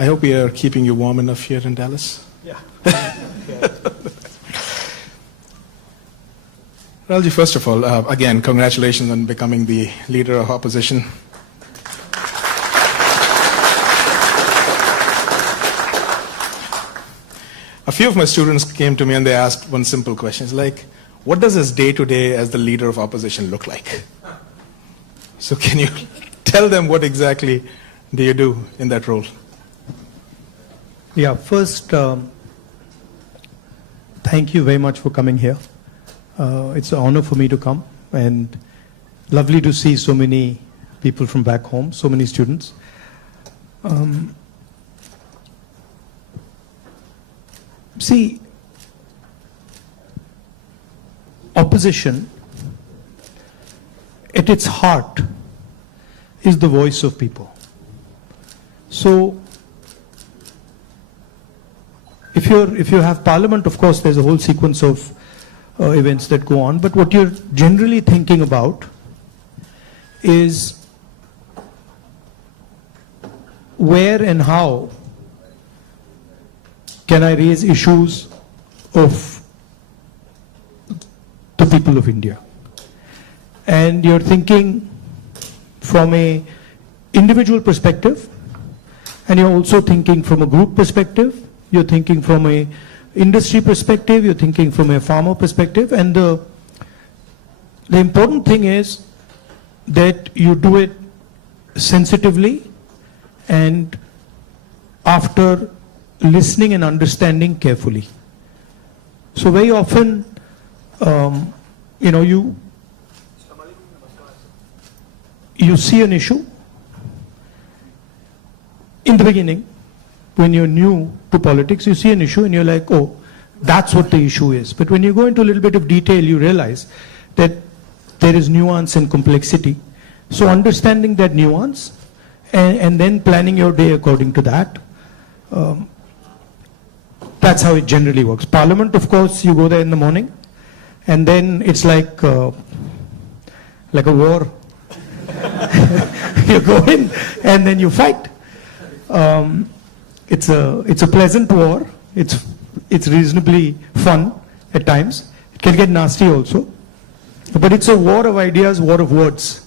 I hope we are keeping you warm enough here in Dallas. Yeah. Ralji, first of all, again, congratulations on becoming the leader of opposition. A few of my students came to me and they asked one simple question. It's like, what does his day-to-day as the leader of opposition look like? So can you tell them what exactly do you do in that role? Yeah, first, thank you very much for coming here. It's an honor for me to come, and lovely to see so many people from back home, so many students. See, opposition, at its heart, is the voice of people. So, if you have parliament, of course, there's a whole sequence of events that go on, but what you're generally thinking about is where and how can I raise issues of the people of India. And you're thinking from a individual perspective, and you're also thinking from a group perspective, you're thinking from a industry perspective, you're thinking from a farmer perspective, and the important thing is that you do it sensitively and after listening and understanding carefully. So very often, you see an issue in the beginning. When you're new to politics, you see an issue and you're like, oh, that's what the issue is. But when you go into a little bit of detail, you realize that there is nuance and complexity. So understanding that nuance and then planning your day according to that, that's how it generally works. Parliament, of course, you go there in the morning, and then it's like a war. You go in and then you fight. It's a pleasant war. It's reasonably fun at times. It can get nasty also, but it's a war of ideas, war of words,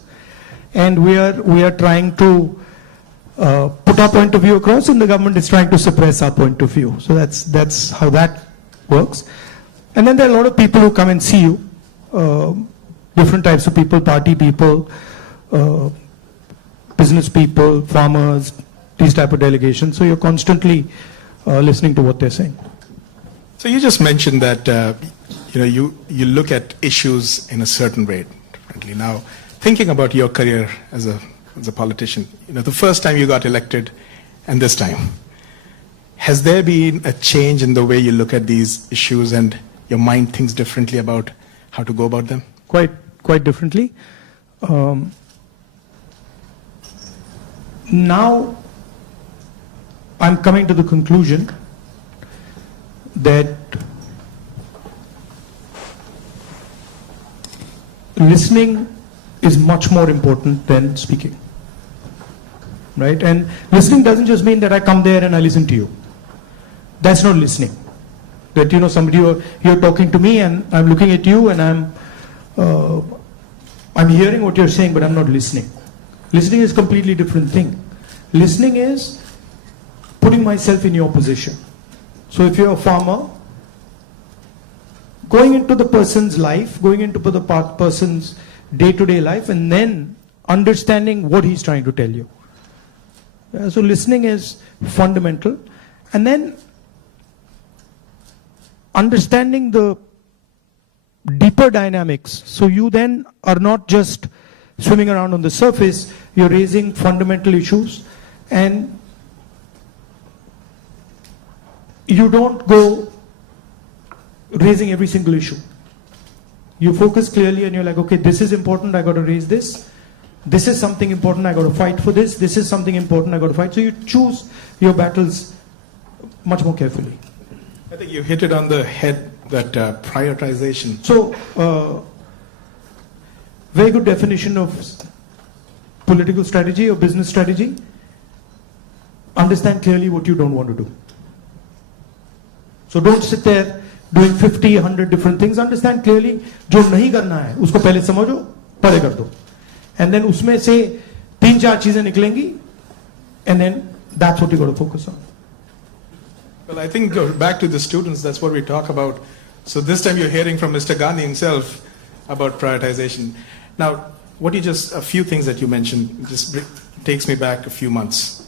and we are trying to put our point of view across, and the government is trying to suppress our point of view. So that's how that works. And then there are a lot of people who come and see you, different types of people, party people, business people, farmers, these type of delegations. So you're constantly listening to what they're saying. So you just mentioned that you look at issues in a certain way differently. Now, thinking about your career as a politician, the first time you got elected and this time, has there been a change in the way you look at these issues and your mind thinks differently about how to go about them? Quite differently. Now, I'm coming to the conclusion that listening is much more important than speaking, right? And listening doesn't just mean that I come there and I listen to you. That's not listening. That somebody you're talking to me and I'm looking at you and I'm hearing what you're saying, but I'm not listening. Listening is a completely different thing. Listening is putting myself in your position. So if you're a farmer, going into the person's life, going into the person's day-to-day life, and then understanding what he's trying to tell you. So listening is fundamental. And then understanding the deeper dynamics. So you then are not just swimming around on the surface, you're raising fundamental issues, and you don't go raising every single issue. You focus clearly and you're like, okay, this is important, I got to raise this. This is something important, I got to fight for this. This is something important, I got to fight. So you choose your battles much more carefully. I think you hit it on the head, that prioritization. So, very good definition of political strategy or business strategy. understand clearly what you don't want to do. So don't sit there doing 50, 100 different things. Understand clearly जो नहीं करना है उसको पहले समझो, पहले कर दो. And then उसमें से 3-4 चीजें निकलेंगी, and then that's what you got to focus on. Well, I think back to the students, that's what we talk about. So this time you're hearing from Mr. Gandhi himself about prioritization. Now, a few things that you mentioned just takes me back a few months.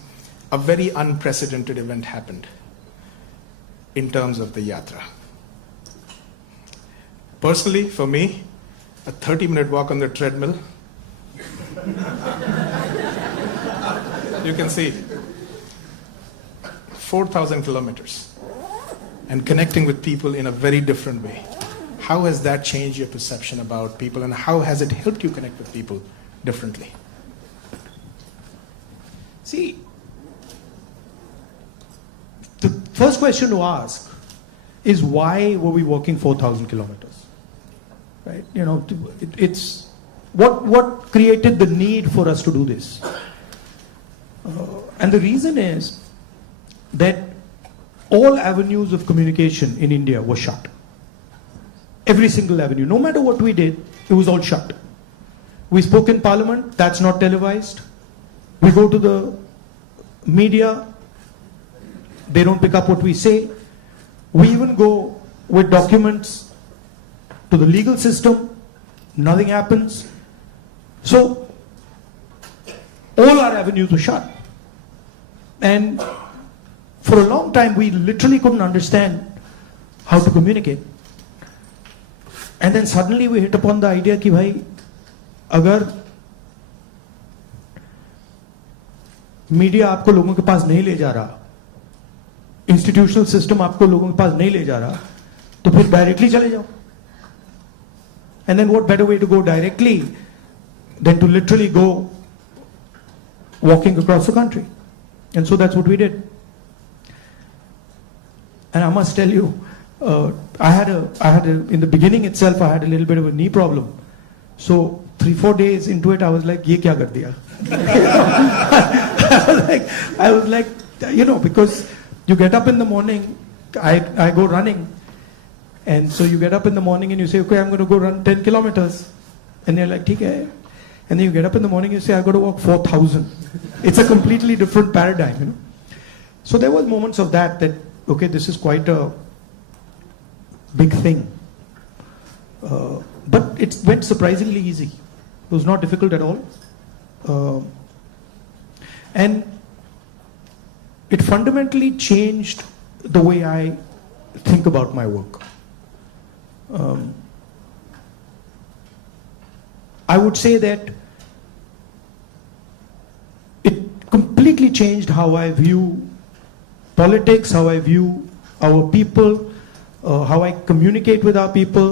A very unprecedented event happened in terms of the yatra. Personally, for me, a 30-minute walk on the treadmill, you can see 4,000 kilometers and connecting with people in a very different way. How has that changed your perception about people, and how has it helped you connect with people differently? See, the first question to ask is why were we walking 4,000 kilometers? Right? You know, it's what created the need for us to do this? And the reason is that all avenues of communication in India were shut. Every single avenue, no matter what we did, it was all shut. We spoke in Parliament, that's not televised. We go to the media, they don't pick up what we say. We even go with documents to the legal system, nothing happens. So, all our avenues were shut. And for a long time, we literally couldn't understand how to communicate. And then suddenly we hit upon the idea कि भाई अगर media आपको लोगों के पास नहीं ले जा रहा, इंस्टीट्यूशनल सिस्टम आपको लोगों के पास नहीं ले जा रहा, तो फिर डायरेक्टली चले जाओ. And then what better way to go directly than to literally go walking across the country? And so that's what we did. And I must tell you, I had in the beginning itself, I had a little bit of a knee problem. So 3-4 days into it, I was like, "Ye kya kar diya?" I was like, you know, because you get up in the morning, I go running, and so you get up in the morning and you say, "Okay, I'm going to go run 10 kilometers," and you're like, "ठीक है," and then you get up in the morning and you say, "I've got to walk 4,000." It's a completely different paradigm, you know. So there was moments of that, okay, this is quite a big thing. But it went surprisingly easy. It was not difficult at all. And it fundamentally changed the way I think about my work. I would say that it completely changed how I view politics, how I view our people, how I communicate with our people,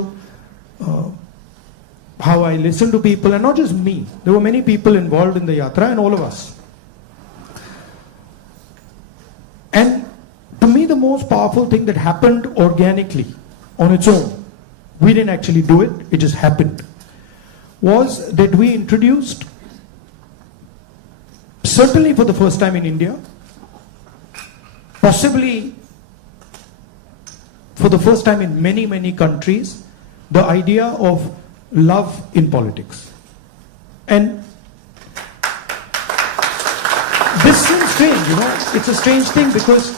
how I listen to people, and not just me. There were many people involved in the yatra, and all of us. And to me, the most powerful thing that happened organically, on its own, we didn't actually do it, it just happened, was that we introduced, certainly for the first time in India, possibly for the first time in many, many countries, the idea of love in politics. And this seems strange, you know, it's a strange thing because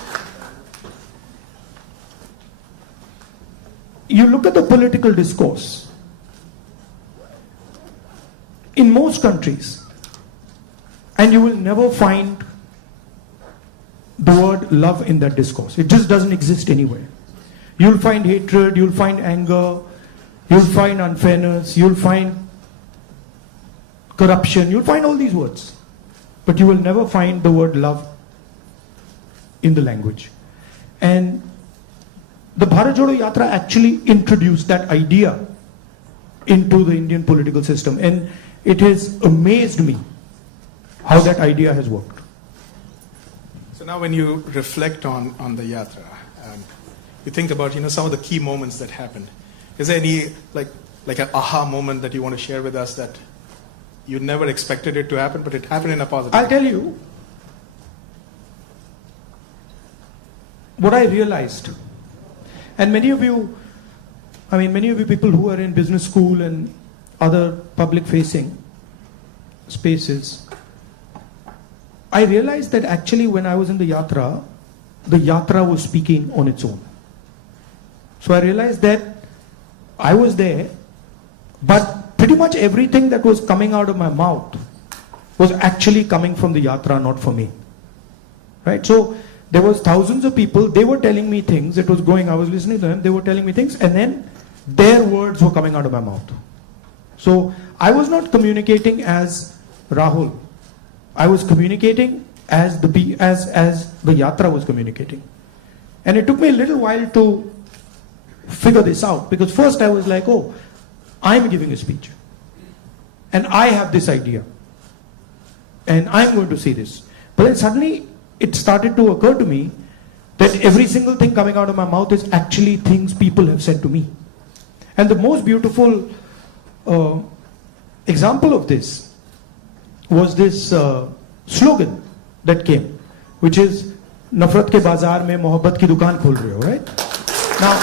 you look at the political discourse in most countries and you will never find the word love in that discourse. It just doesn't exist anywhere. You'll find hatred, you'll find anger, you'll find unfairness, you'll find corruption, you'll find all these words. But you will never find the word love in the language. And the Bharat Jodo Yatra actually introduced that idea into the Indian political system. And it has amazed me how that idea has worked. So now when you reflect on the yatra, you think about, you know, some of the key moments that happened. Is there any like an aha moment that you want to share with us that you never expected it to happen, but it happened in a positive way? I'll tell you, what I realized, and many of you people who are in business school and other public facing spaces, I realized that actually when I was in the yatra was speaking on its own. So I realized that I was there, but pretty much everything that was coming out of my mouth was actually coming from the yatra, not from me. Right? So there was thousands of people, they were telling me things, it was going, I was listening to them, they were telling me things, and then their words were coming out of my mouth. So I was not communicating as Rahul. I was communicating as the yatra was communicating. And it took me a little while to figure this out, because first I was like, oh, I'm giving a speech. And I have this idea. And I'm going to say this. But then suddenly it started to occur to me that every single thing coming out of my mouth is actually things people have said to me. And the most beautiful example of this was this slogan that came, which is "Nafrat ke bazaar mein mohabbat ki dukaan khol rahe ho," right? Now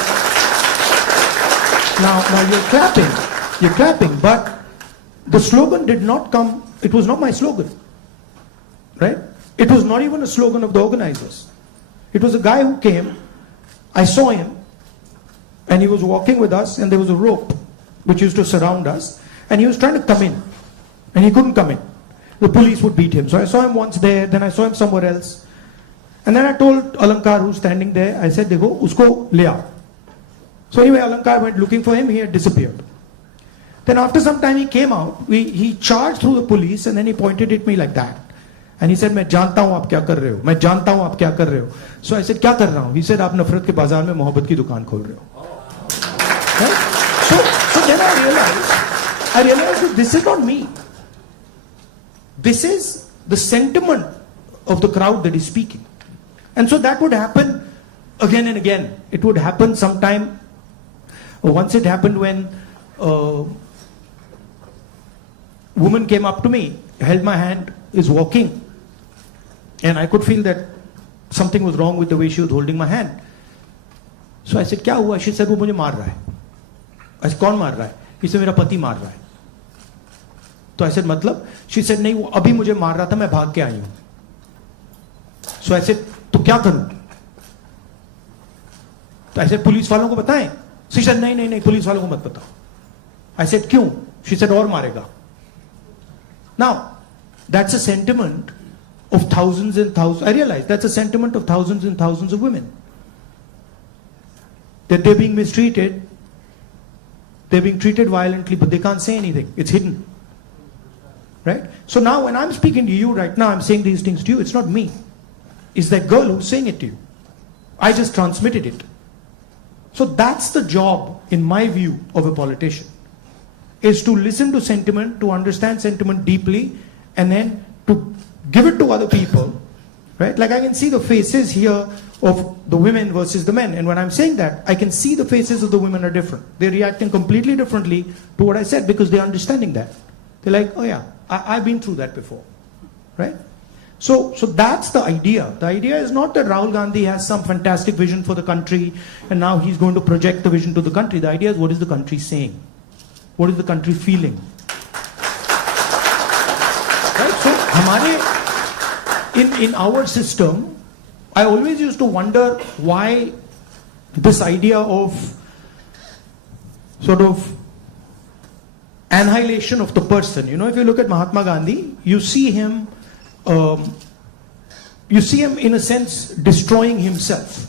you're clapping, but the slogan did not come, it was not my slogan, right? It was not even a slogan of the organizers. It was a guy who came, I saw him, and he was walking with us, and there was a rope which used to surround us, and he was trying to come in, and he couldn't come in. The police would beat him. So I saw him once there, then I saw him somewhere else. And then I told Alankar, who's standing there, I said, "Dekho, usko le aao." So anyway, Alankar went looking for him, he had disappeared. Then after some time he came out, he charged through the police, and then he pointed at me like that. And he said, "मैं जानता हूँ आप क्या कर रहे हो, मैं जानता हूँ आप क्या कर रहे हो." So I said, "क्या कर रहा हूँ?" He said, "आप नफरत के बाजार में मोहब्बत की दुकान खोल रहे हो." Right? So then I realized that this is not me. This is the sentiment of the crowd that is speaking. And so that would happen again and again. It would happen sometime. Once it happened when a woman came up to me, held my hand, is walking, and I could feel that something was wrong with the way she was holding my hand. So I said, "क्या हुआ?" She said, "वो मुझे मार रहा है." I said, "कौन मार रहा है?" He said, "मेरा पति मार रहा है." तो I said, "मतलब?" She said, "नहीं, वो अभी मुझे मार रहा था, मैं भाग के आई हूं." So I said, "तो क्या करूं?" तो I said, "पुलिस वालों को बताएं?" She said, "नहीं नहीं नहीं, पुलिस वालों को मत बताओ." I said, "क्यों?" She said, "और मारेगा." Now, that's a sentiment of thousands and thousands. I realize that's a sentiment of thousands and thousands of women. That they're being mistreated, they're being treated violently, but they can't say anything. It's hidden. Right? So now when I'm speaking to you right now, I'm saying these things to you, it's not me. It's that girl who's saying it to you. I just transmitted it. So that's the job, in my view, of a politician. Is to listen to sentiment, to understand sentiment deeply, and then to give it to other people. Right? Like I can see the faces here of the women versus the men. And when I'm saying that, I can see the faces of the women are different. They're reacting completely differently to what I said because they're understanding that. They're like, "Oh yeah, I've been through that before." Right? So that's the idea. The idea is not that Rahul Gandhi has some fantastic vision for the country and now he's going to project the vision to the country. The idea is, what is the country saying? What is the country feeling? Right? So in our system, I always used to wonder why this idea of sort of annihilation of the person. You know, if you look at Mahatma Gandhi, you see him in a sense destroying himself.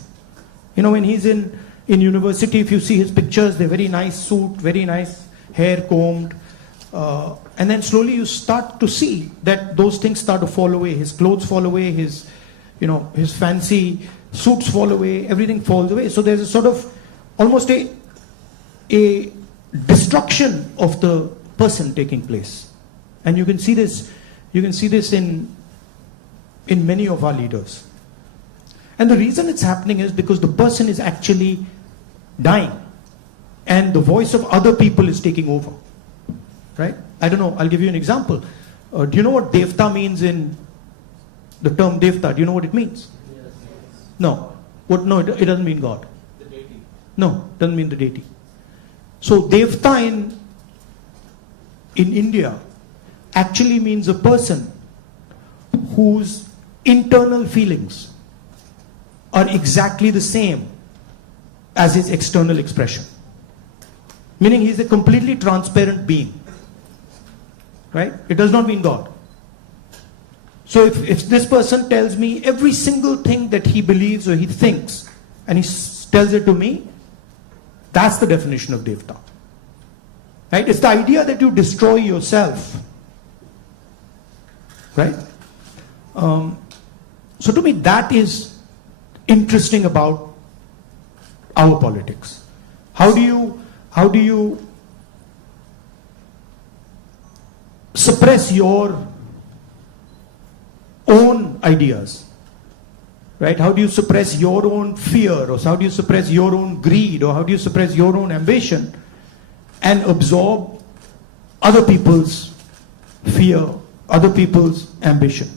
You know, when he's in university, if you see his pictures, they're very nice suit, very nice hair combed, and then slowly you start to see that those things start to fall away. His clothes fall away, his fancy suits fall away, everything falls away. So there's a sort of almost a destruction of the person taking place. And you can see this in many of our leaders. And the reason it's happening is because the person is actually dying and the voice of other people is taking over. Right? I don't know, I'll give you an example. Do you know what devta means in the term devta? Do you know what it means? Yes. No. What? No, it doesn't mean God. The deity. No, doesn't mean the deity. So Devta in India actually means a person whose internal feelings are exactly the same as his external expression. Meaning he's a completely transparent being. Right? It does not mean God. So if this person tells me every single thing that he believes or he thinks, and he tells it to me, that's the definition of Devta. Right? It's the idea that you destroy yourself. Right? So to me, that is interesting about our politics. How do you suppress your own ideas? Right? How do you suppress your own fear, or how do you suppress your own greed, or how do you suppress your own ambition and absorb other people's fear, other people's ambition?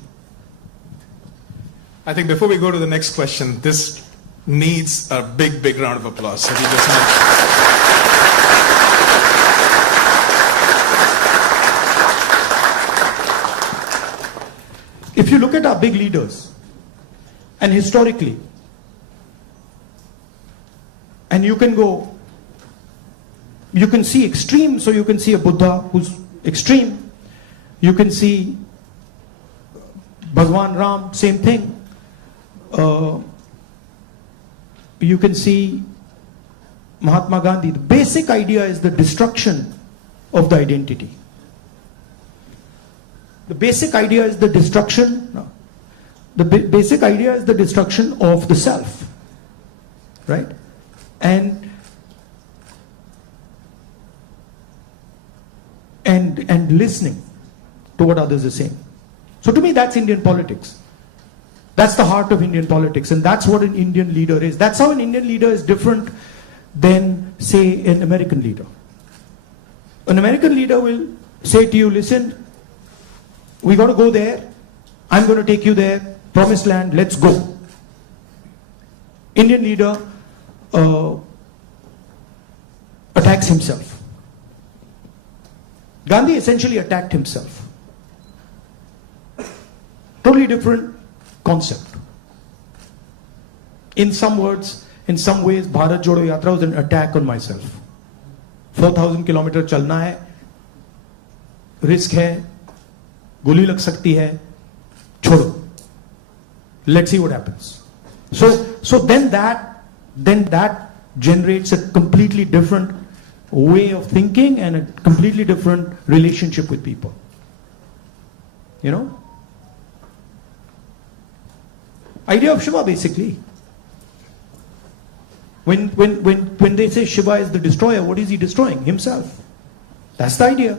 I think before we go to the next question, this needs a big, big round of applause. So we just If you look at our big leaders, and historically, and you can see extreme, so you can see a Buddha who's extreme, you can see Bhagwan Ram, same thing. You can see Mahatma Gandhi. The basic idea is the destruction of the identity. The basic idea is the destruction. No. The basic idea is the destruction of the self, right? And listening to what others are saying. So to me, that's Indian politics. That's the heart of Indian politics, and that's what an Indian leader is. That's how an Indian leader is different than, say, an American leader. An American leader will say to you, listen, we got to go there, I'm going to take you there, promised land, let's go. Indian leader attacks himself. Gandhi essentially attacked himself. Totally different concept. In some words, in some ways, Bharat Jodo Yatra was an attack on myself. 4,000 kilometer chalna hai, risk hai, guli lag sakti hai, chodo. Let's see what happens. So then that generates a completely different way of thinking and a completely different relationship with people. You know? Idea of Shiva, basically. When they say Shiva is the destroyer, what is he destroying? Himself. That's the idea.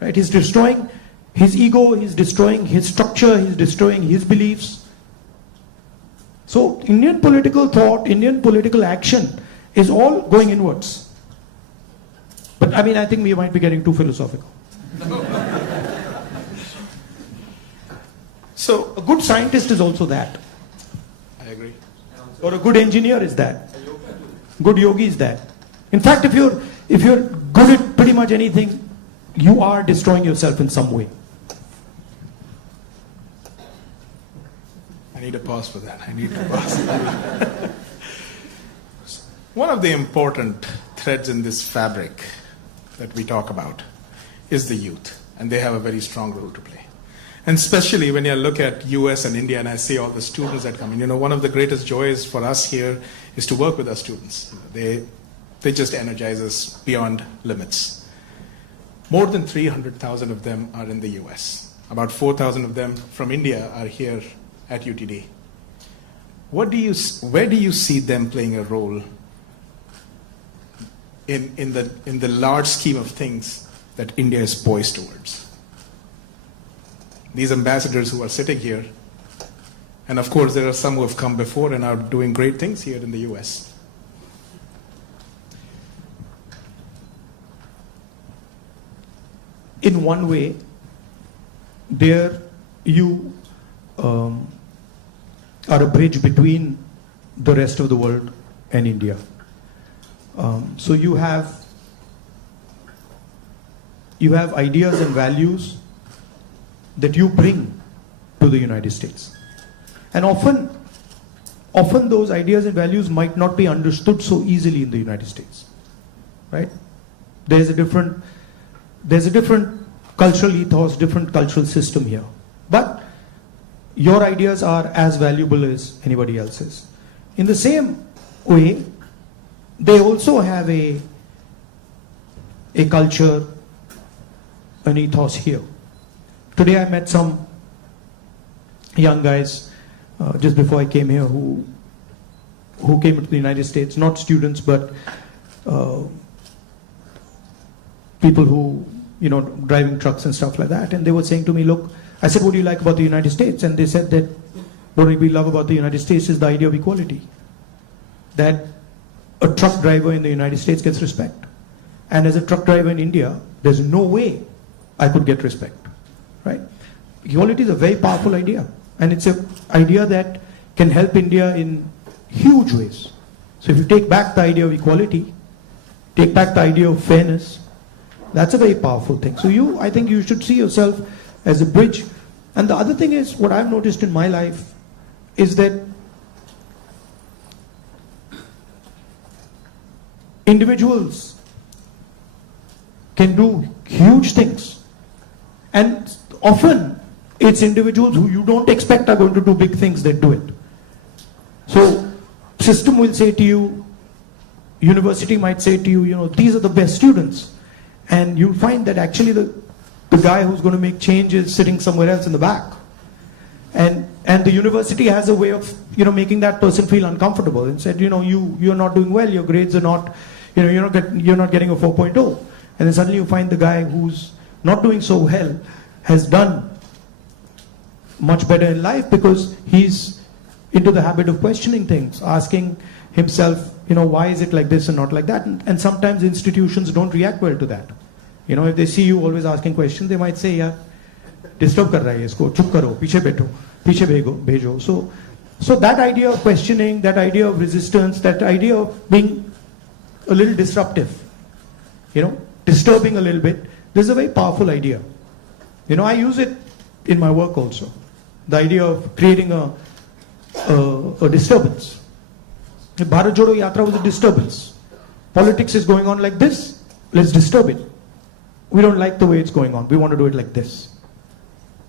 Right? He's destroying his ego, he's destroying his structure, he's destroying his beliefs. So Indian political thought, Indian political action is all going inwards. But I mean, I think we might be getting too philosophical. So a good scientist is also that. I agree. Or a good engineer is that. Good yogi is that. In fact, if you're good at pretty much anything, you are destroying yourself in some way. I need a pause for that. I need to pause. One of the important threads in this fabric that we talk about is the youth, and they have a very strong role to play. And especially when you look at US and India, and I see all the students that come in, one of the greatest joys for us here is to work with our students. They just energize us beyond limits. More than 300,000 of them are in the US. About 4,000 of them from India are here at UTD. Where do you see them playing a role in the large scheme of things that India is poised towards? These ambassadors who are sitting here, and of course there are some who have come before and are doing great things here in the US. In one way, are a bridge between the rest of the world and India. So you have ideas and values that you bring to the United States. And often those ideas and values might not be understood so easily in the United States, right? There's a different cultural ethos, different cultural system here. But your ideas are as valuable as anybody else's. In the same way, they also have a culture, an ethos here. Today I met some young guys just before I came here who came into the United States, not students, but people who, driving trucks and stuff like that. And they were saying to me, look, I said, what do you like about the United States? And they said that what we love about the United States is the idea of equality. That a truck driver in the United States gets respect. And as a truck driver in India, there's no way I could get respect, right? Equality is a very powerful idea. And it's an idea that can help India in huge ways. So if you take back the idea of equality, take back the idea of fairness, that's a very powerful thing. So I think you should see yourself as a bridge. And the other thing is, what I've noticed in my life is that individuals can do huge things. And often it's individuals who you don't expect are going to do big things that do it. So system will say to you, university might say to you, these are the best students. And you'll find that actually the guy who's going to make change is sitting somewhere else in the back. And the university has a way of, making that person feel uncomfortable and said, you're not doing well, your grades are not, you're not getting a 4.0. And then suddenly you find the guy who's not doing so well has done much better in life because he's into the habit of questioning things, asking himself, why is it like this and not like that? And sometimes institutions don't react well to that. If they see you always asking questions, they might say, yeah, disturb kar raha hai isko, chup karo, piche bhejo. So that idea of questioning, that idea of resistance, that idea of being a little disruptive, disturbing a little bit, this is a very powerful idea. I use it in my work also. The idea of creating a disturbance. Bharat Jodo Yatra was a disturbance. Politics is going on like this, let's disturb it. We don't like the way it's going on, we want to do it like this.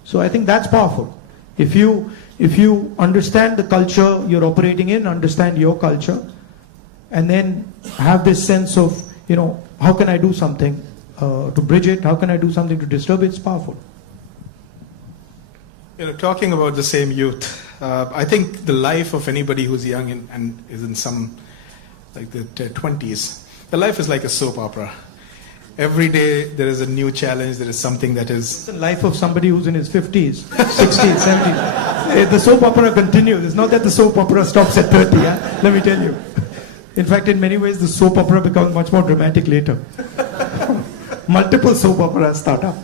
So I think that's powerful. If you understand the culture you're operating in, understand your culture, and then have this sense of, how can I do something to bridge it, how can I do something to disturb it, it's powerful. Talking about the same youth, I think the life of anybody who's young and is in some, like the 20s, the life is like a soap opera. Every day there is a new challenge, there is something that is... It's the life of somebody who's in his 50s, 60s, 70s. The soap opera continues. It's not that the soap opera stops at 30, let me tell you. In fact, in many ways, the soap opera becomes much more dramatic later. Multiple soap operas start up.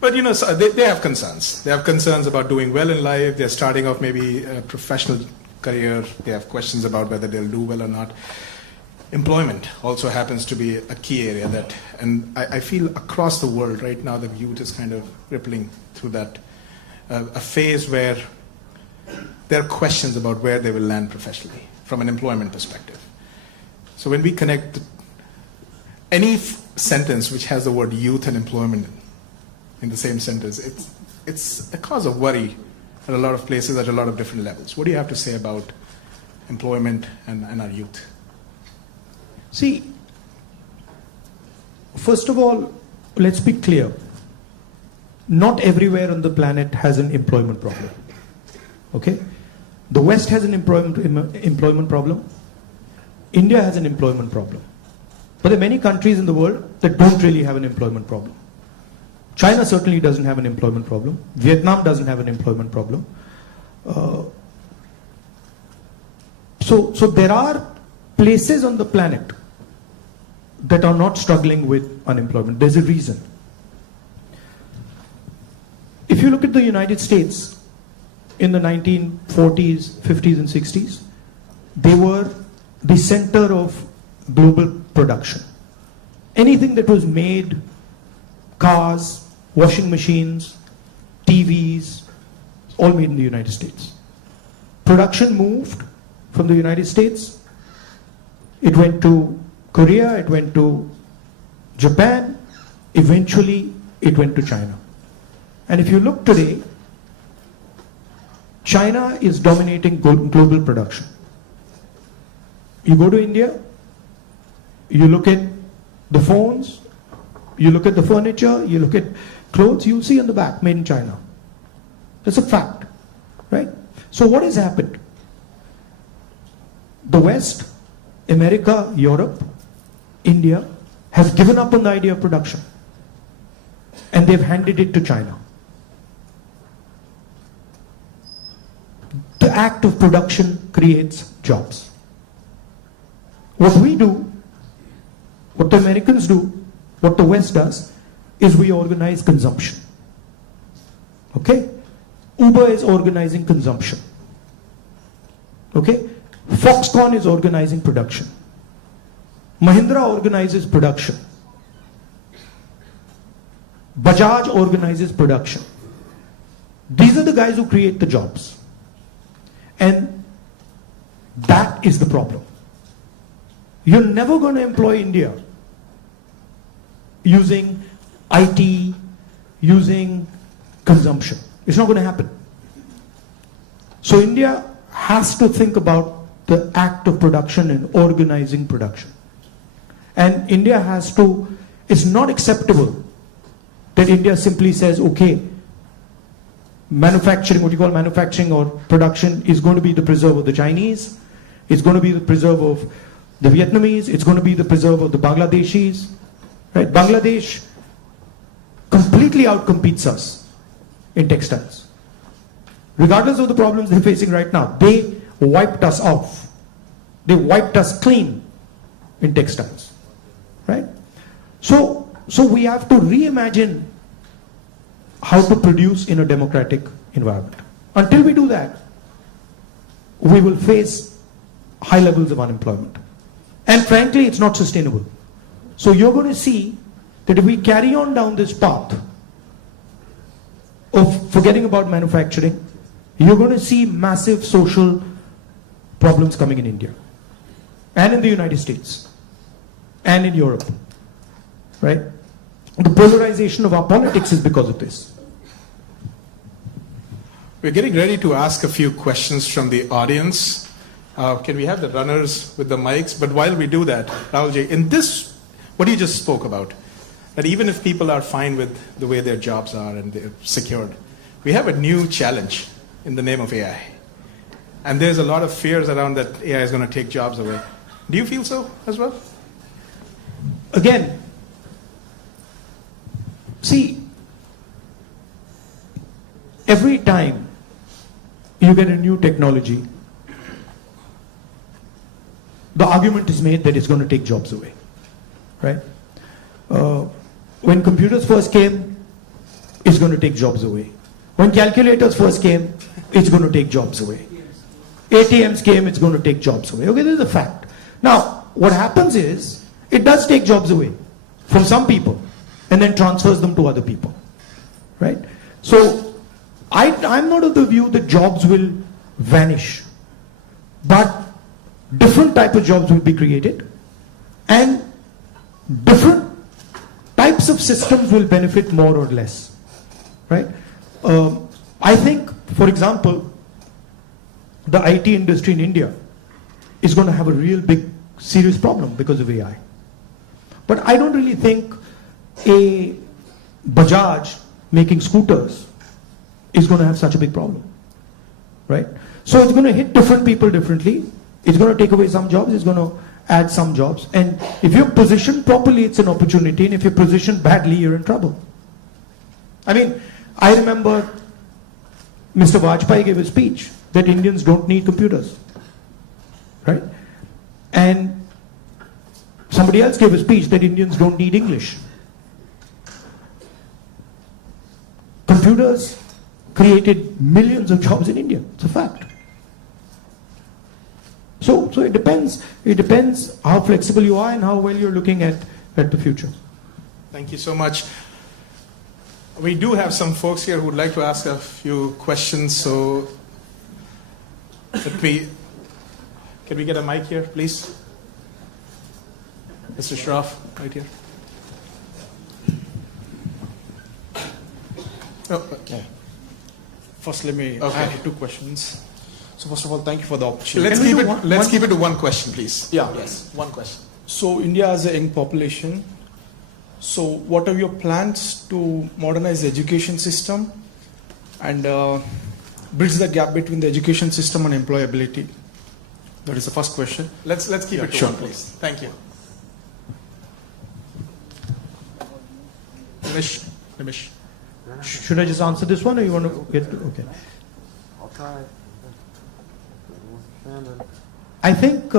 But so they have concerns. They have concerns about doing well in life. They're starting off maybe a professional career. They have questions about whether they'll do well or not. Employment also happens to be a key area and I feel across the world right now the youth is kind of rippling through that, a phase where there are questions about where they will land professionally from an employment perspective. So when we connect any sentence which has the word youth and employment in the same sentence, it's a cause of worry at a lot of places at a lot of different levels. What do you have to say about employment and our youth? See, first of all, let's be clear. Not everywhere on the planet has an employment problem. Okay? The West has an employment problem. India has an employment problem. But there are many countries in the world that don't really have an employment problem. China certainly doesn't have an employment problem. Vietnam doesn't have an employment problem. So there are places on the planet that are not struggling with unemployment. There's a reason. If you look at the United States, in the 1940s, 50s, and 60s, they were the center of global production. Anything that was made, cars, washing machines, TVs, all made in the United States. Production moved from the United States, it went to Korea, it went to Japan, eventually it went to China. And if you look today, China is dominating global production. You go to India, you look at the phones, you look at the furniture, you look at clothes, you'll see on the back, made in China. That's a fact, right? So what has happened? The West, America, Europe, India, have given up on the idea of production. And they've handed it to China. The act of production creates jobs. What we do, what the Americans do, what the West does, is we organize consumption. Okay? Uber is organizing consumption. Okay? Foxconn is organizing production. Mahindra organizes production. Bajaj organizes production. These are the guys who create the jobs. And that is the problem. You're never going to employ India using IT, using consumption. It's not going to happen. So India has to think about the act of production and organizing production. And India has to, it's not acceptable that India simply says, okay, manufacturing, what you call manufacturing or production is going to be the preserve of the Chinese, it's going to be the preserve of the Vietnamese, it's going to be the preserve of the Bangladeshis, right? Bangladesh completely outcompetes us in textiles. Regardless of the problems they're facing right now, they wiped us off. They wiped us clean in textiles, right? So we have to reimagine how to produce in a democratic environment. Until we do that, we will face high levels of unemployment. And frankly, it's not sustainable. So you're going to see that if we carry on down this path of forgetting about manufacturing, you're going to see massive social problems coming in India and in the United States and in Europe, right? The polarization of our politics is because of this. We're getting ready to ask a few questions from the audience. Can we have the runners with the mics? But while we do that, Rahulji, in this, what you just spoke about, that even if people are fine with the way their jobs are and they're secured, we have a new challenge in the name of AI. And there's a lot of fears around that AI is going to take jobs away. Do you feel so as well? Again, see, every time you get a new technology, the argument is made that it's going to take jobs away, right? When computers first came, it's going to take jobs away. When calculators first came, it's going to take jobs away. ATMs came, it's going to take jobs away. Okay, this is a fact. Now, what happens is, it does take jobs away from some people and then transfers them to other people, right? So, I'm not of the view that jobs will vanish, but different type of jobs will be created and different types of systems will benefit more or less, right? I think, for example, the IT industry in India is going to have a real big serious problem because of AI. But I don't really think a Bajaj making scooters is going to have such a big problem, right? So it's going to hit different people differently. It's going to take away some jobs, it's going to add some jobs. And if you're positioned properly, it's an opportunity. And if you're positioned badly, you're in trouble. I mean, I remember Mr. Vajpayee gave a speech that Indians don't need computers, right? And somebody else gave a speech that Indians don't need English. Computers created millions of jobs in India. It's a fact. So it depends. It depends how flexible you are and how well you're looking at the future. Thank you so much. We do have some folks here who would like to ask a few questions, so can we get a mic here, please? Mr. Shroff, right here. Oh, Yeah. First, let me Okay. add 2 questions. So first of all, thank you for the opportunity. let's keep it to one question, please. Yeah. Yes, one question. So India has a young population. So what are your plans to modernize the education system and bridge the gap between the education system and employability? That is the first question. Let's keep Yeah, it to sure. one, please. Thank you. Nimish. Should I just answer this one, or you want to get to, okay? I'll try. Shannon. I think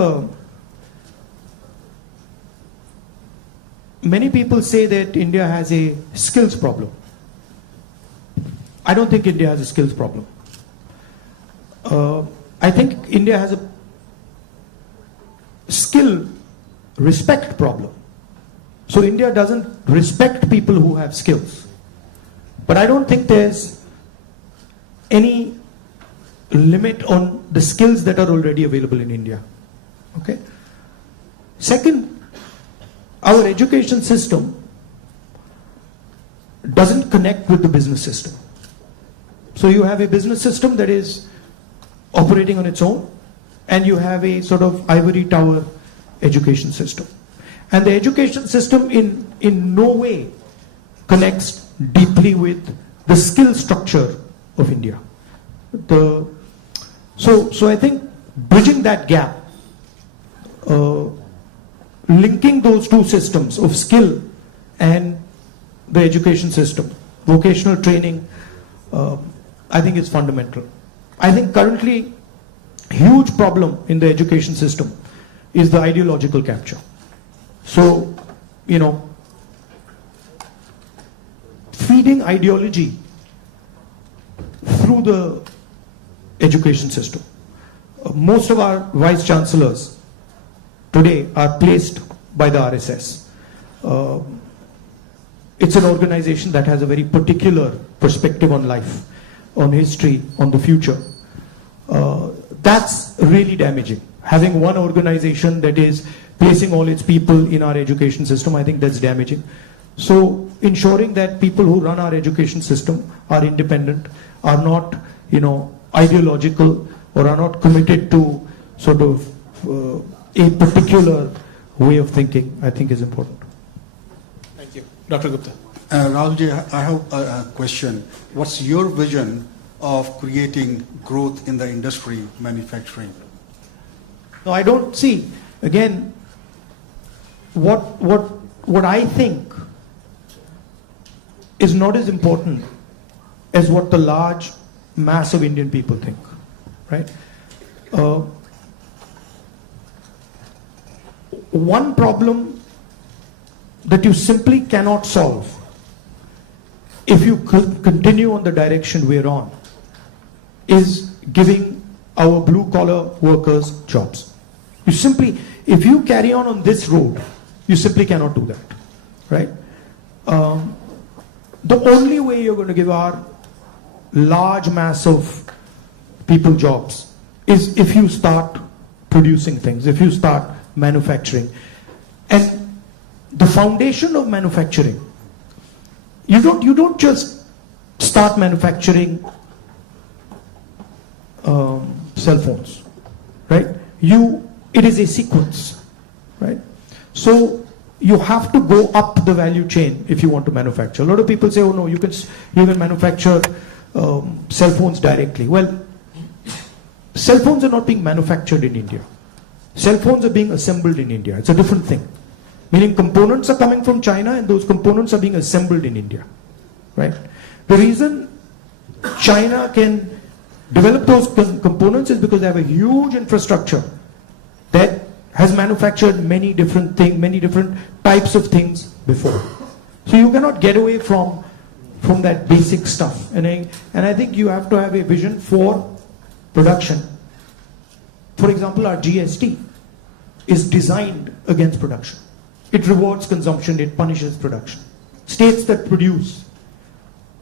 many people say that India has a skills problem. I don't think India has a skills problem. I think India has a skill respect problem. So India doesn't respect people who have skills. But I don't think there's any limit on the skills that are already available in India. Okay? Second, our education system doesn't connect with the business system. So you have a business system that is operating on its own, and you have a sort of ivory tower education system. And the education system in no way connects deeply with the skill structure of India. So I think bridging that gap, linking those two systems of skill and the education system, vocational training, I think is fundamental. I think currently huge problem in the education system is the ideological capture. So, feeding ideology through the education system. Most of our vice chancellors today are placed by the RSS. It's an organization that has a very particular perspective on life, on history, on the future. That's really damaging. Having one organization that is placing all its people in our education system, I think that's damaging. So ensuring that people who run our education system are independent, are not, ideological, or are not committed to sort of a particular way of thinking, I think is important. Thank you. Dr. Gupta. Rahulji, I have a question. What's your vision of creating growth in the industry, manufacturing? No, I don't see. Again, what I think is not as important as what the large mass of Indian people think, right? One problem that you simply cannot solve if you continue on the direction we're on is giving our blue-collar workers jobs. You simply, if you carry on this road, you simply cannot do that, right? The only way you're going to give our large mass of people jobs is if you start producing things, if you start manufacturing. And the foundation of manufacturing, you don't just start manufacturing cell phones, right? It is a sequence, right? So you have to go up the value chain if you want to manufacture. A lot of people say, oh no, you can manufacture cell phones directly. Well, cell phones are not being manufactured in India. Cell phones are being assembled in India. It's a different thing. Meaning components are coming from China and those components are being assembled in India, right? The reason China can develop those components is because they have a huge infrastructure that has manufactured many different things, many different types of things before. So you cannot get away from from that basic stuff. And I think you have to have a vision for production. For example, our GST is designed against production. It rewards consumption, it punishes production. States that produce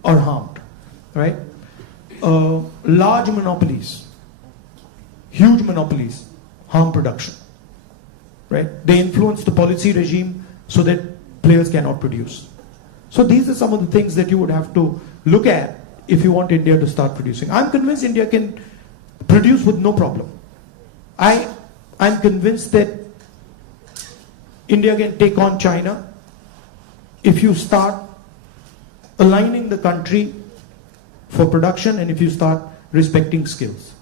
are harmed, right? Large monopolies, huge monopolies, harm production, right? They influence the policy regime so that players cannot produce. So these are some of the things that you would have to look at if you want India to start producing. I'm convinced India can produce with no problem. I'm convinced that India can take on China if you start aligning the country for production and if you start respecting skills.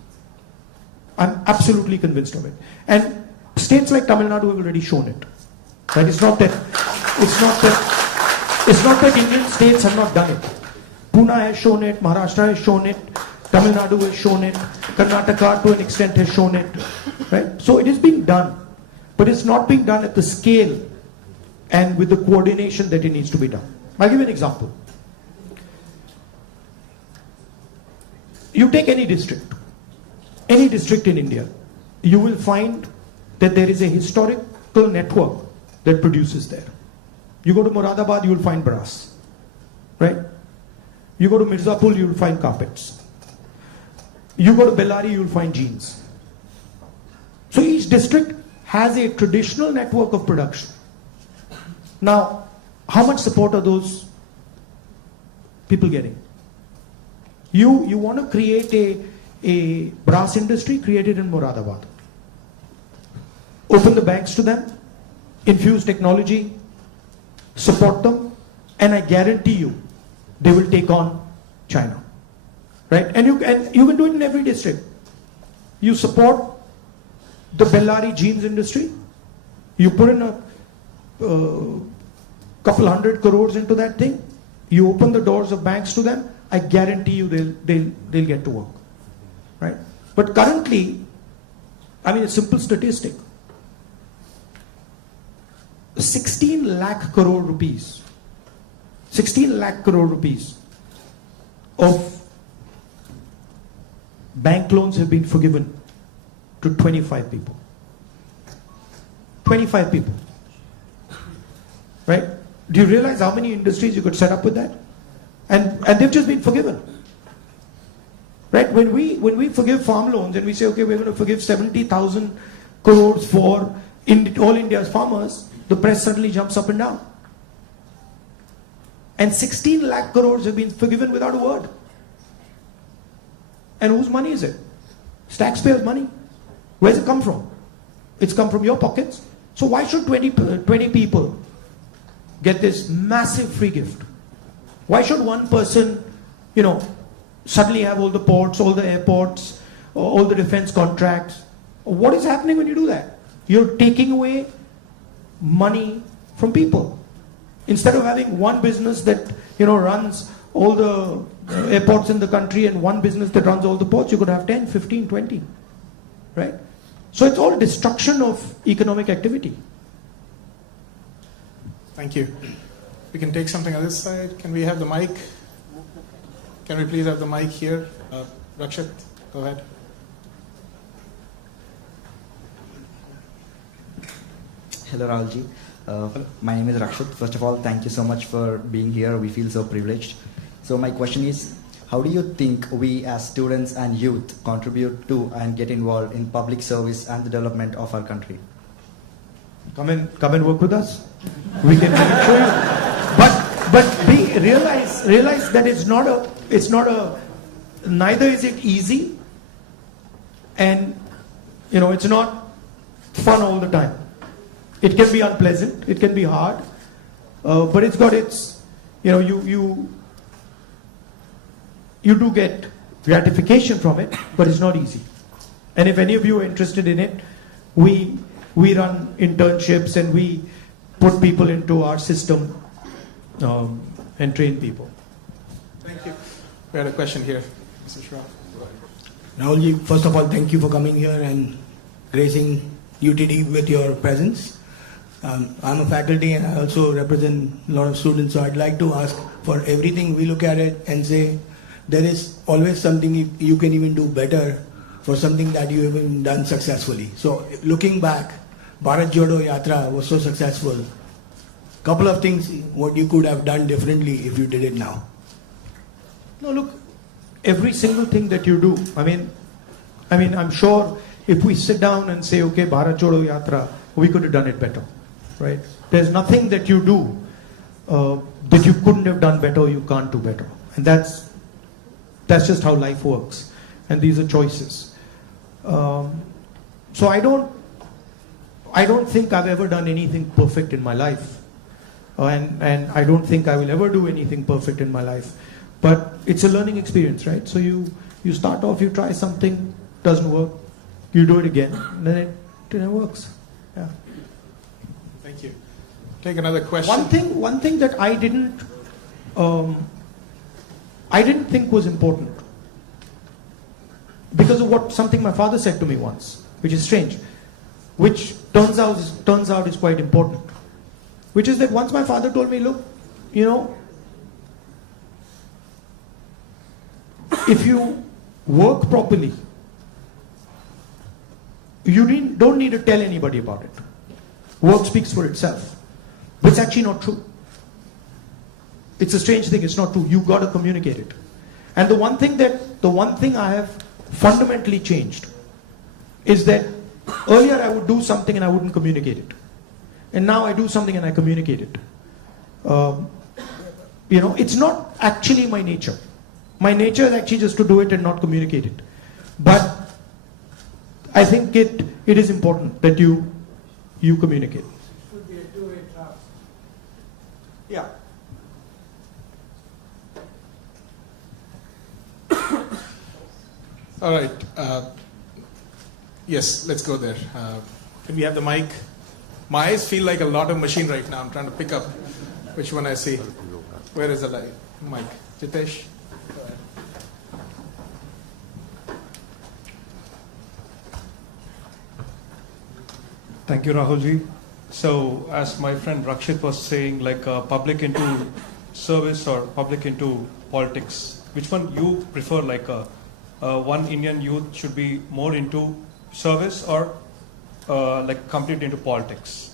I'm absolutely convinced of it. And states like Tamil Nadu have already shown it. Right? It's not that Indian states have not done it. Pune has shown it, Maharashtra has shown it, Tamil Nadu has shown it, Karnataka to an extent has shown it. Right? So it is being done. But it's not being done at the scale and with the coordination that it needs to be done. I'll give you an example. You take any district in India, you will find that there is a historical network that produces there. You go to Moradabad, you will find brass, right? You go to Mirzapur, you will find carpets. You go to Bellary, you will find jeans. So each district has a traditional network of production. Now, how much support are those people getting? You want to create a brass industry, create it in Moradabad. Open the banks to them, infuse technology, support them, and I guarantee you, they will take on China. Right? And you can do it in every district. You support the Bellary jeans industry, you put in a couple 100 crores into that thing, you open the doors of banks to them, I guarantee you they'll get to work. Right? But currently, I mean, a simple statistic, 16 lakh crore rupees of bank loans have been forgiven to 25 people. 25 people. Right? Do you realize how many industries you could set up with that? And they've just been forgiven. Right? When we forgive farm loans and we say, okay, we're going to forgive 70,000 crores for all India's farmers, the press suddenly jumps up and down. And 16 lakh crores have been forgiven without a word. And whose money is it? It's taxpayers' money. Where's it come from? It's come from your pockets. So why should 20 people get this massive free gift? Why should one person, suddenly have all the ports, all the airports, all the defense contracts? What is happening when you do that? You're taking away money from people. Instead of having one business that, runs all the airports in the country and one business that runs all the ports, you could have 10, 15, 20. Right? So it's all destruction of economic activity. Thank you. We can take something on this side. Can we have the mic? Can we please have the mic here? Rakshit, go ahead. Hello, Rahulji. My name is Rakshit. First of all, thank you so much for being here. We feel so privileged. So my question is, how do you think we as students and youth contribute to and get involved in public service and the development of our country? Come and work with us. We can show you. But realize that neither is it easy, and it's not fun all the time. It can be unpleasant, it can be hard, but it's got its, you do get gratification from it, but it's not easy. And if any of you are interested in it, we run internships and we put people into our system and train people. Thank you. We had a question here, Mr. Shroff. Rahulji, first of all, thank you for coming here and gracing UTD with your presence. I'm a faculty and I also represent a lot of students, so I'd like to ask, for everything we look at it and say there is always something you can even do better for something that you haven't done successfully. So looking back, Bharat Jodo Yatra was so successful. Couple of things what you could have done differently if you did it now. No, look, every single thing that you do, I mean, I'm sure if we sit down and say, okay, Bharat Jodo Yatra, we could have done it better, right? There's nothing that you do that you couldn't have done better or you can't do better. And that's just how life works. And these are choices. So I don't think I've ever done anything perfect in my life. And I don't think I will ever do anything perfect in my life. But it's a learning experience, right? So you start off, you try something, doesn't work, you do it again, and then it works. Yeah. Thank you. Take another question. One thing that I didn't think was important, because of something my father said to me once, which is strange, which turns out is quite important, which is that once my father told me, look, if you work properly, you don't need to tell anybody about it. Work speaks for itself. But it's actually not true. It's a strange thing, it's not true. You've got to communicate it. And the one thing I have fundamentally changed is that earlier I would do something and I wouldn't communicate it. And now I do something and I communicate it. It's not actually my nature. My nature is actually just to do it and not communicate it. But I think it is important that you communicate. It should be a two-way traffic. Yeah. All right. Yes, let's go there. Can we have the mic? My eyes feel like a lot of machine right now. I'm trying to pick up which one I see. Where is the mic? Jitesh? Go ahead. Thank you, Rahulji. So, as my friend Rakshit was saying, like public into service or public into politics, which one you prefer? Like one Indian youth should be more into service or like complete into politics?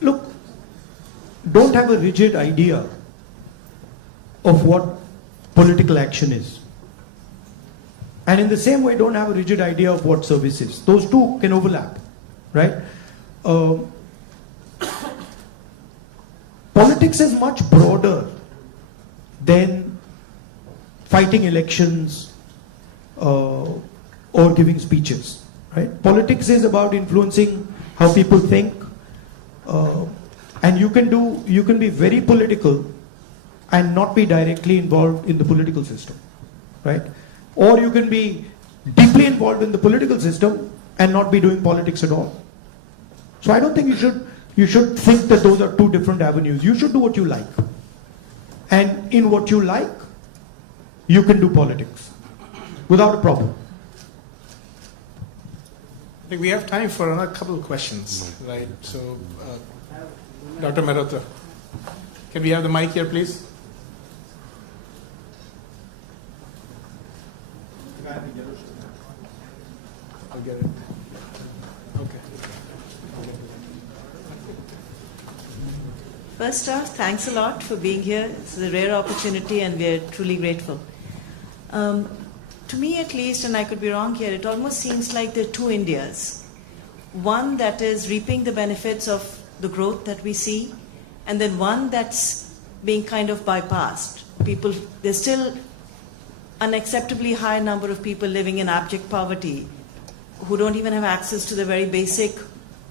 Look, don't have a rigid idea of what political action is. And in the same way, don't have a rigid idea of what service is. Those two can overlap, right? Politics is much broader than fighting elections or giving speeches, right? Politics is about influencing how people think, and you can be very political and not be directly involved in the political system, right? Or you can be deeply involved in the political system and not be doing politics at all. So I don't think you should think that those are two different avenues. You should do what you like. And in what you like, you can do politics without a problem. I think we have time for another couple of questions, right? So, Dr. Mehrotra, can we have the mic here, please? I'll get it. Okay. First off, thanks a lot for being here. It's a rare opportunity and we're truly grateful. To me at least, and I could be wrong here, it almost seems like there are two Indias. One that is reaping the benefits of the growth that we see, and then one that's being kind of bypassed. There's still unacceptably high number of people living in abject poverty who don't even have access to the very basic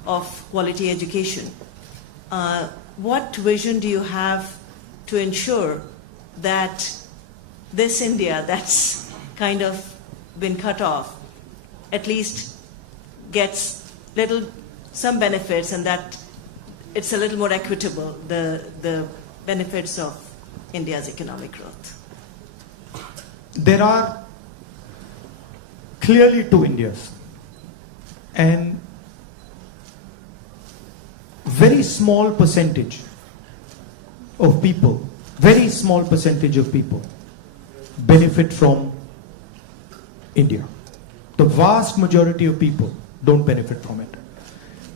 of quality education. What vision do you have to ensure that this India that's kind of been cut off at least gets some benefits, and that it's a little more equitable, the benefits of India's economic growth? There are clearly two Indias. And very small percentage of people, very small percentage of people benefit from India. The vast majority of people don't benefit from it.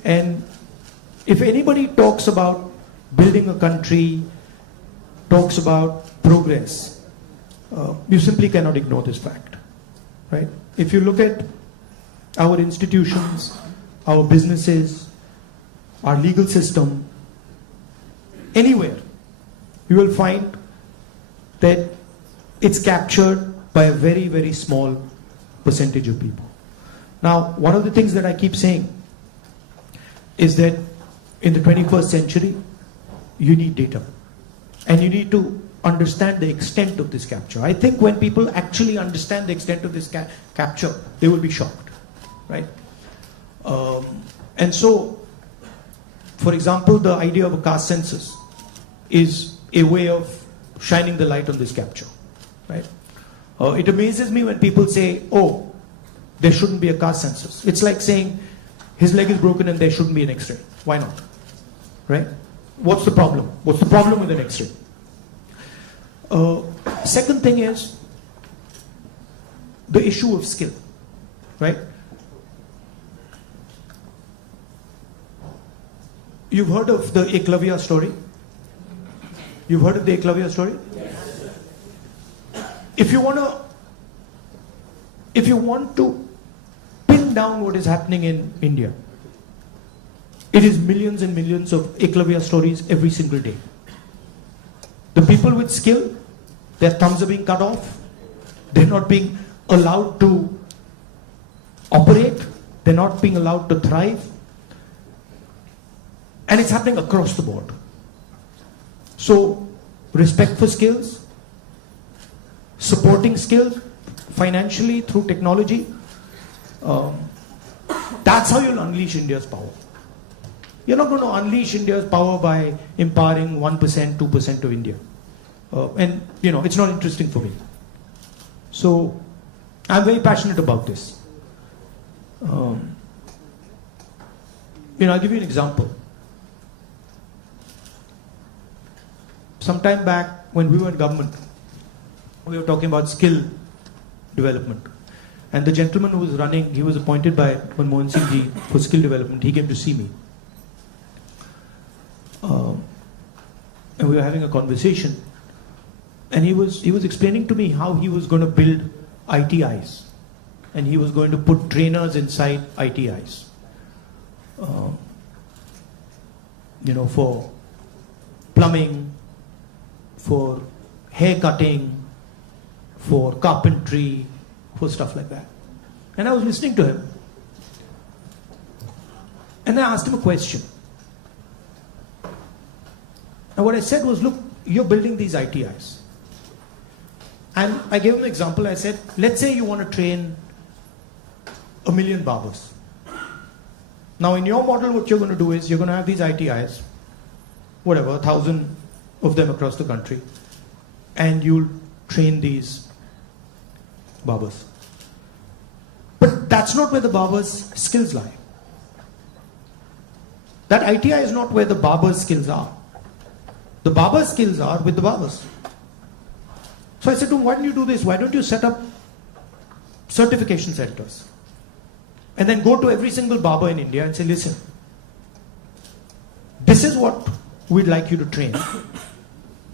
And if anybody talks about building a country, talks about progress, you simply cannot ignore this fact, right? If you look at our institutions, our businesses, our legal system, anywhere, you will find that it's captured by a very, very small percentage of people. Now, one of the things that I keep saying is that in the 21st century, you need data. And you need to understand the extent of this capture. I think when people actually understand the extent of this capture, they will be shocked, right? And so, for example, the idea of a caste census is a way of shining the light on this capture, right? It amazes me when people say, oh, there shouldn't be a caste census. It's like saying his leg is broken and there shouldn't be an X-ray. Why not, right? What's the problem? What's the problem with an X-ray? Second thing is the issue of skill, right? You've heard of the Eklavya story? You've heard of the Eklavya story? Yes. If you want to pin down what is happening in India, it is millions and millions of Eklavya stories every single day. The people with skill, their thumbs are being cut off. They're not being allowed to operate. They're not being allowed to thrive. And it's happening across the board. So, respect for skills, supporting skills financially through technology, that's how you'll unleash India's power. You're not going to unleash India's power by empowering 1%, 2% of India. And, you know, it's not interesting for me. So, I'm very passionate about this. I'll give you an example. Some time back, when we were in government, we were talking about skill development. And the gentleman who was running, he was appointed by Manmohan Singh ji for skill development. He came to see me. And we were having a conversation. And he was explaining to me how he was going to build ITIs. And he was going to put trainers inside ITIs. For plumbing, for hair cutting, for carpentry, for stuff like that. And I was listening to him. And I asked him a question. And what I said was, look, you're building these ITIs. And I gave him an example. I said, let's say you want to train 1 million barbers. Now in your model, what you're going to do is, you're going to have these ITIs, whatever, 1,000 of them across the country, and you'll train these barbers. But that's not where the barbers' skills lie. That ITI is not where the barbers' skills are. The barbers' skills are with the barbers. So I said to him, why don't you do this? Why don't you set up certification centers? And then go to every single barber in India and say, listen, this is what we'd like you to train.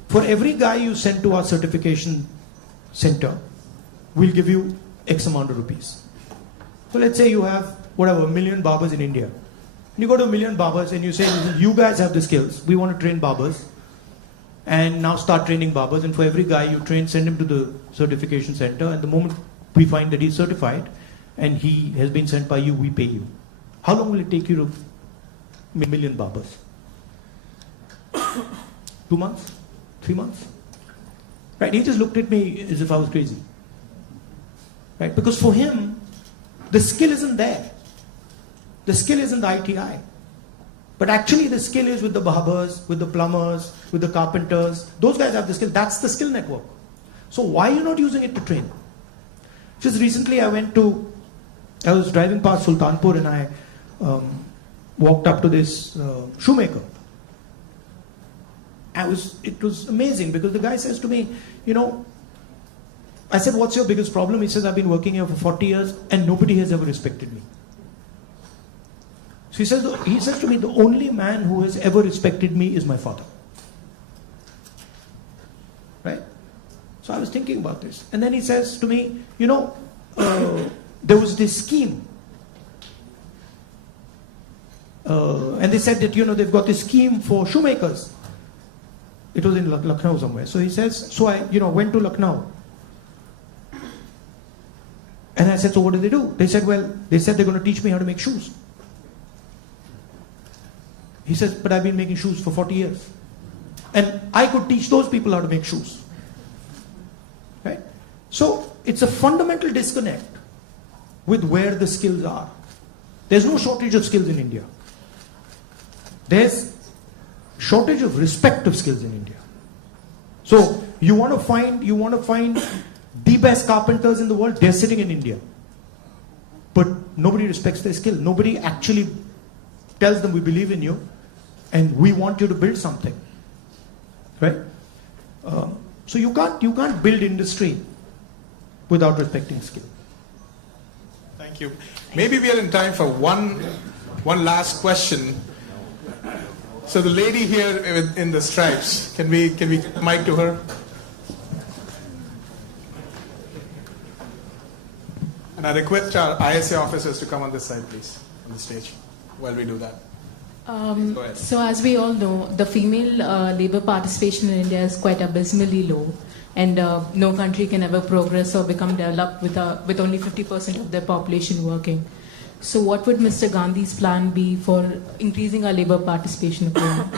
For every guy you send to our certification center, we'll give you X amount of rupees. So let's say you have, 1 million barbers in India. And you go to 1 million barbers and you say, listen, you guys have the skills. We want to train barbers. And now start training barbers. And for every guy you train, send him to the certification center. And the moment we find that he's certified and he has been sent by you, we pay you. How long will it take you to 1 million barbers? 2 months? 3 months? Right? He just looked at me as if I was crazy. Right? Because for him, the skill isn't there. The skill isn't the ITI. But actually the skill is with the barbers, with the plumbers, with the carpenters. Those guys have the skill. That's the skill network. So why are you not using it to train? Just recently I went to I was driving past Sultanpur and I walked up to this shoemaker. It was amazing because the guy says to me, you know, I said, what's your biggest problem? He says, I've been working here for 40 years and nobody has ever respected me. So he says to me, the only man who has ever respected me is my father. Right? So I was thinking about this. And then he says to me, you know, there was this scheme. And they said that, you know, they've got this scheme for shoemakers. It was in Lucknow somewhere. So he says, so I, you know, went to Lucknow. And I said, so what did they do? They said, well, they said they're going to teach me how to make shoes. He says, but I've been making shoes for 40 years. And I could teach those people how to make shoes. Right? So it's a fundamental disconnect with where the skills are. There's no shortage of skills in India. There's shortage of respect of skills in India. So you want to find the best carpenters in the world, they're sitting in India. But nobody respects their skill. Nobody actually tells them we believe in you and we want you to build something. Right? So you can't build industry without respecting skill. Thank you. Maybe we are in time for one last question. So the lady here in the stripes, can we mic to her? And I request our ISA officers to come on this side, please, on the stage, while we do that. Go ahead. So as we all know, the female labor participation in India is quite abysmally low, and no country can ever progress or become developed with only 50% of their population working. So what would Mr. Gandhi's plan be for increasing our labor participation of women?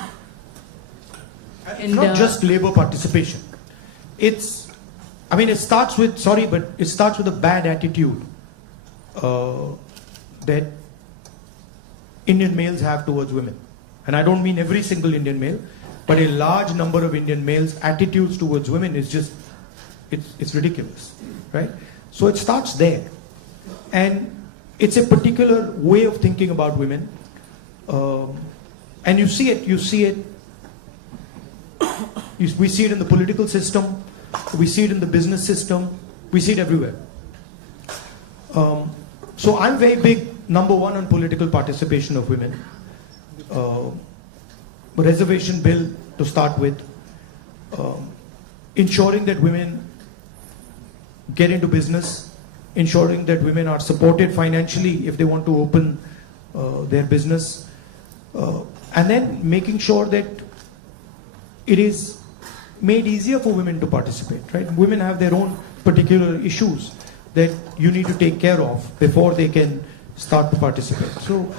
It's not just labor participation. It starts with a bad attitude that Indian males have towards women. And I don't mean every single Indian male, but a large number of Indian males' attitudes towards women is just, it's ridiculous, right? So it starts there. And it's a particular way of thinking about women. And we see it in the political system, we see it in the business system, we see it everywhere. So I'm very big, number one, on political participation of women. Reservation bill to start with. Ensuring that women get into business. Ensuring that women are supported financially if they want to open their business. And then making sure that it is made easier for women to participate, right? Women have their own particular issues that you need to take care of before they can start to participate. So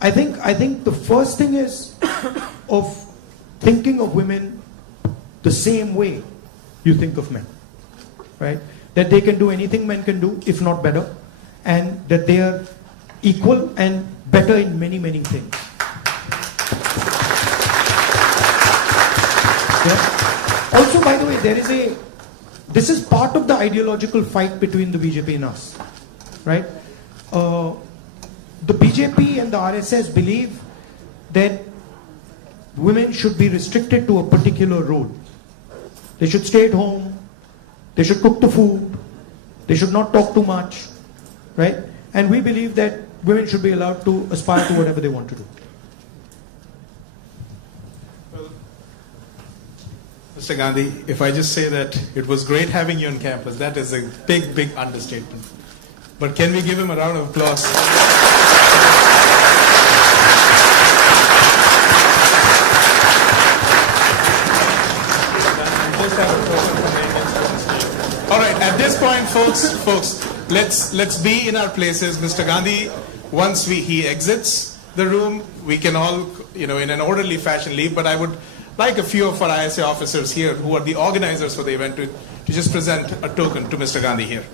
I think the first thing is of thinking of women the same way you think of men, right? That they can do anything men can do, if not better, and that they are equal and better in many, many things. Yeah. Also, by the way, this is part of the ideological fight between the BJP and us, right? The BJP and the RSS believe that women should be restricted to a particular role. They should stay at home, they should cook the food, they should not talk too much, right? And we believe that women should be allowed to aspire to whatever they want to do. Well, Mr. Gandhi, if I just say that it was great having you on campus, that is a big, big understatement. But can we give him a round of applause? All right, at this point, folks, let's be in our places. Mr. Gandhi, once he exits the room, we can all, in an orderly fashion leave. But I would like a few of our ISA officers here, who are the organizers for the event, to just present a token to Mr. Gandhi here.